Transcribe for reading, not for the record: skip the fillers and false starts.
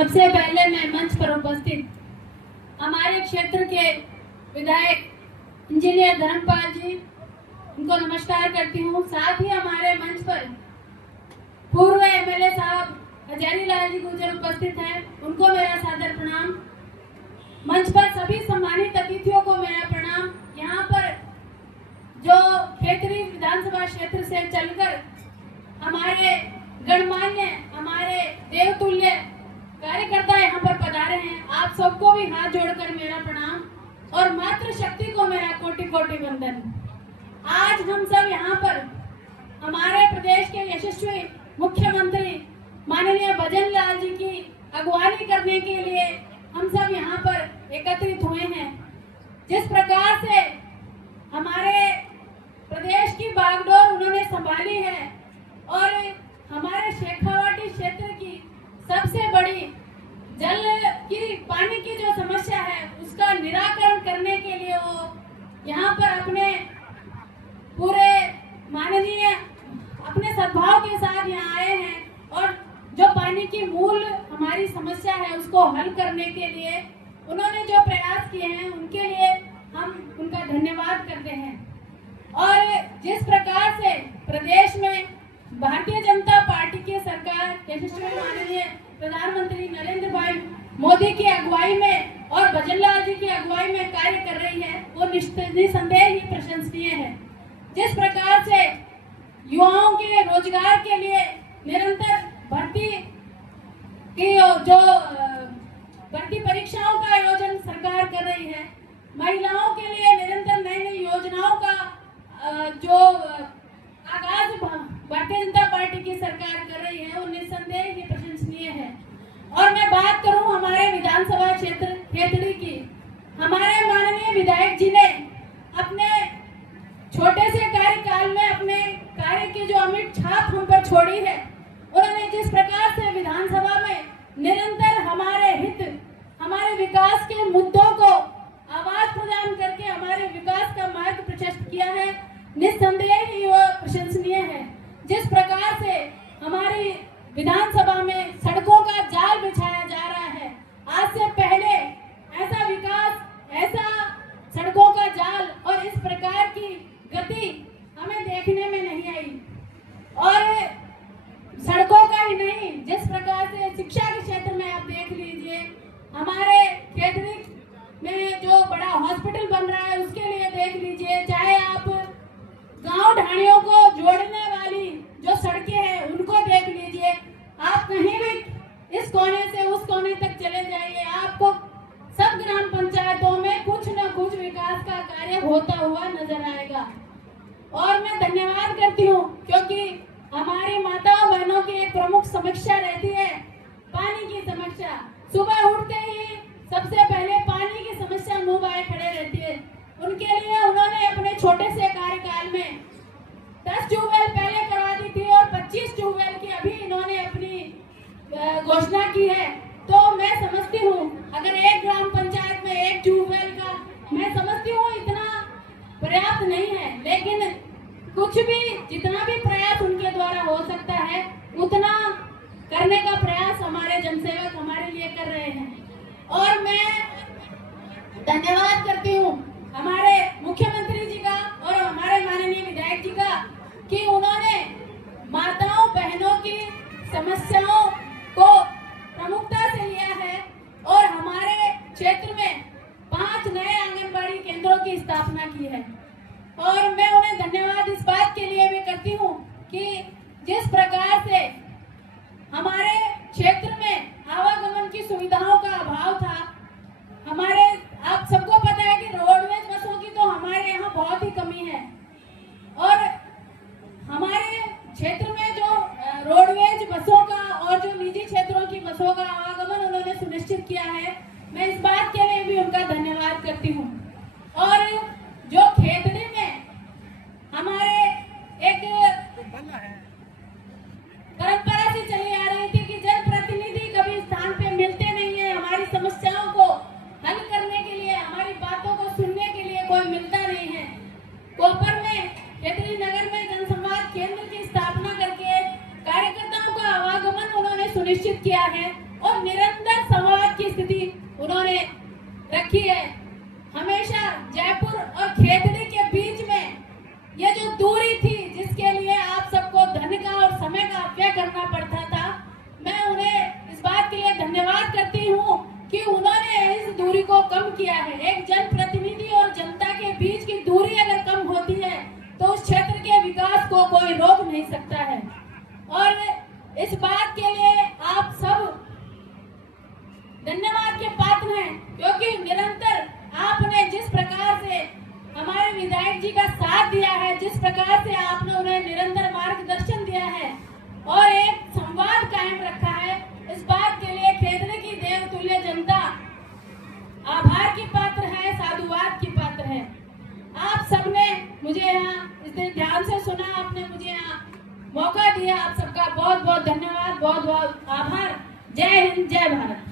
सबसे पहले मैं मंच पर उपस्थित हमारे क्षेत्र के विधायक इंजीनियर धर्मपाल जी उनको नमस्कार करती हूँ। साथ ही हमारे मंच पर पूर्व एमएलए साहब हजारी लाल जी गुर्जर उपस्थित हैं, उनको मेरा सादर प्रणाम। मंच पर सभी सम्मानित अतिथियों को मेरा प्रणाम। यहाँ पर जो खेतरी विधानसभा क्षेत्र से चलकर हमारे गणमान्य, हमारे देवतुल्य कार्यकर्ता यहाँ पर पधारे हैं, आप सबको भी हाथ जोड़कर मेरा प्रणाम और मातृशक्ति को मेरा कोटि कोटि वंदन। आज हम सब यहाँ पर हमारे प्रदेश के यशस्वी मुख्यमंत्री माननीय भजन लाल जी की अगुवानी करने के लिए हम सब यहाँ पर एकत्रित हुए हैं। जिस प्रकार से हमारे प्रदेश की बागडोर उन्होंने संभाली है और हमारे शेखावाटी क्षेत्र की सबसे बड़ी जल की पानी की जो समस्या है उसका निराकरण करने के लिए वो यहाँ पर अपने पूरे माननीय अपने सद्भाव के साथ यहाँ आए हैं और जो पानी की मूल हमारी समस्या है उसको हल करने के लिए उन्होंने जो प्रयास किए हैं उनके लिए हम उनका धन्यवाद करते हैं। और जिस प्रकार से प्रदेश में भारतीय जनता पार्टी की सरकार यशस्वी माननीय प्रधानमंत्री नरेंद्र भाई मोदी की अगुवाई में और भजन लाल जी की अगुवाई में कार्य कर रही है वो निस्संदेह ही प्रशंसनीय है। जिस प्रकार से युवाओं के रोजगार के लिए निरंतर भर्ती की जो भर्ती परीक्षाओं का आयोजन सरकार कर रही है, महिलाओं के लिए निरंतर नई नई योजनाओं का जो आगाज भारतीय जनता पार्टी की सरकार कर रही है वो निस्संदेह ही प्रशंसनीय है। और मैं बात करूं हमारे विधानसभा क्षेत्र खेतड़ी की, हमारे माननीय विधायक जी ने अपने छोटे से कार्यकाल में अपने कार्य की जो अमिट छाप हम पर छोड़ी है, उन्होंने जिस प्रकार से विधानसभा में निरंतर हमारे हित, हमारे विकास के मुद्दों को आवाज प्रदान करके हमारे विकास का मार्ग प्रशस्त किया है, निस्संदेह ही वह प्रशंसनीय है। जिस प्रकार से हमारी विधानसभा में सड़कों का जाल बिछाया जा रहा है, आज से पहले ऐसा विकास, ऐसा सड़कों का जाल और इस प्रकार की गति हमें देखने में नहीं आई। और सड़कों का ही नहीं, जिस प्रकार से शिक्षा के क्षेत्र में आप देख लीजिए, हमारे खेतरी में जो बड़ा हॉस्पिटल बन रहा है उसके लिए देख लीजिए, चाहे आप गांव ढाणियों को जोड़ने वाली जो सड़कें हैं उनको देख लीजिए, आप कहीं भी इस कोने से उस कोने तक चले जाइए, आपको सब ग्राम पंचायतों में कुछ न कुछ विकास का कार्य होता हुआ नजर आएगा। और मैं धन्यवाद करती हूँ क्योंकि हमारी माताओं बहनों की एक प्रमुख समस्या रहती है पानी की समस्या। सुबह उठते ही सबसे पहले पानी की समस्या मुंह बाए खड़े रहती है। उनके लिए उन्होंने अपने छोटे से कार्यकाल में 10 ट्यूबवेल पहले करवा दी थी और 25 ट्यूबवेल की अभी इन्होंने अपनी घोषणा की है। तो मैं समझती हूँ अगर एक ग्राम पंचायत में एक ट्यूबवेल का, मैं समझती हूँ इतना पर्याप्त नहीं है, लेकिन कुछ भी जितना भी प्रयास उनके द्वारा हो सकता है उतना करने का प्रयास हमारे जनसेवक हमारे लिए कर रहे हैं। और मैं धन्यवाद करती हूँ हमारे मुख्यमंत्री जी का और हमारे माननीय विधायक जी का कि उन्होंने माताओं बहनों की समस्याओं को प्रमुखता से लिया है और हमारे क्षेत्र में 5 नए आंगनबाड़ी केंद्रों की स्थापना की है। और मैं उन्हें धन्यवाद इस बात के लिए भी करती हूँ कि जिस प्रकार से हमारे क्षेत्र में आवागमन की सुविधाओं का अभाव था, हमारे आप सबको पता है कि रोडवेज बसों की तो हमारे यहाँ बहुत ही कमी है और हमारे क्षेत्र में जो रोडवेज बसों का और जो निजी क्षेत्रों की बसों का आवागमन उन्होंने सुनिश्चित किया है, मैं इस बात के लिए भी उनका धन्यवाद करती हूँ। और जो खेतड़ी में हमारे एक परंपरा से चली आ रही थी कि जनप्रतिनिधि कभी स्थान पे मिलते नहीं है, हमारी समस्याओं को हल करने के लिए, हमारी बातों को सुनने के लिए कोई मिलता नहीं है। कोपर में, खेतड़ी नगर में जनसंवाद केंद्र की स्थापना करके कार्यकर्ताओं का आवागमन उन्होंने सुनिश्चित किया है और निरंतर संवाद की स्थिति उन्होंने रखी है। हमेशा जयपुर और खेतड़ी के बीच में ये जो दूरी थी, जिसके लिए आप सबको धन का और समय का व्यय करना पड़ता था, मैं उन्हें इस बात के लिए धन्यवाद करती हूँ कि उन्होंने इस दूरी को कम किया है। एक जनप्रतिनिधि और जनता के बीच की दूरी अगर कम होती है तो उस क्षेत्र के विकास को कोई रोक नहीं सकता है। और इस बात के लिए आप सब धन्यवाद के पात्र हैं, क्योंकि निरंतर आपने जिस प्रकार से हमारे विधायक जी का साथ दिया है, जिस प्रकार से आपने उन्हें निरंतर मार्गदर्शन दिया है और एक संवाद कायम रखा है, इस बात के लिए खेतड़ी की देवतुल्य जनता आभार की पात्र है, साधुवाद की पात्र है। आप सबने मुझे यहाँ इतने ध्यान से सुना, आपने मुझे यहाँ मौका दिया, आप सबका बहुत बहुत धन्यवाद, बहुत बहुत आभार। जय हिंद, जय भारत।